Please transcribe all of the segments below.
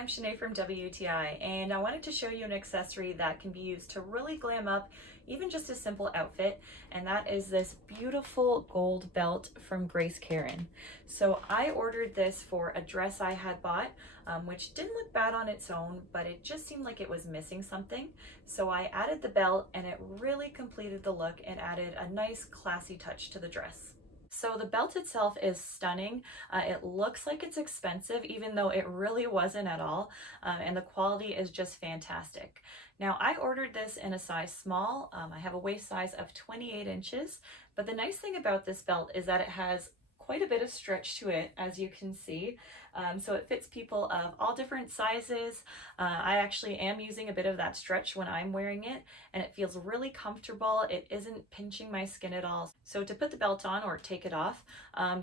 I'm Shanae from WTI, and I wanted to show you an accessory that can be used to really glam up even just a simple outfit, and that is this beautiful gold belt from KARIN. So I ordered this for a dress I had bought, which didn't look bad on its own, but it just seemed like it was missing something. So I added the belt, and it really completed the look and added a nice classy touch to the dress. So the belt itself is stunning. It looks like it's expensive, even though it really wasn't at all. And the quality is just fantastic. Now, I ordered this in a size small. I have a waist size of 28 inches. But the nice thing about this belt is that it has quite a bit of stretch to it, as you can see. So it fits people of all different sizes. I actually am using a bit of that stretch when I'm wearing it, and it feels really comfortable. It isn't pinching my skin at all. So to put the belt on or take it off,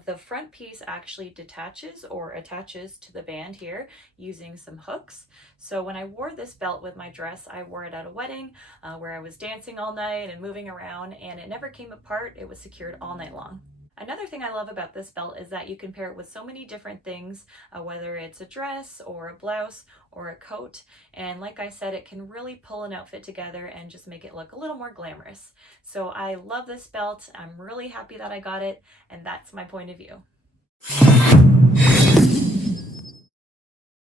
the front piece actually detaches or attaches to the band here using some hooks. So when I wore this belt with my dress, I wore it at a wedding where I was dancing all night and moving around, and it never came apart. It was secured all night long. Another thing I love about this belt is that you can pair it with so many different things, whether it's a dress or a blouse or a coat. And like I said, it can really pull an outfit together and just make it look a little more glamorous. So I love this belt. I'm really happy that I got it, and that's my point of view.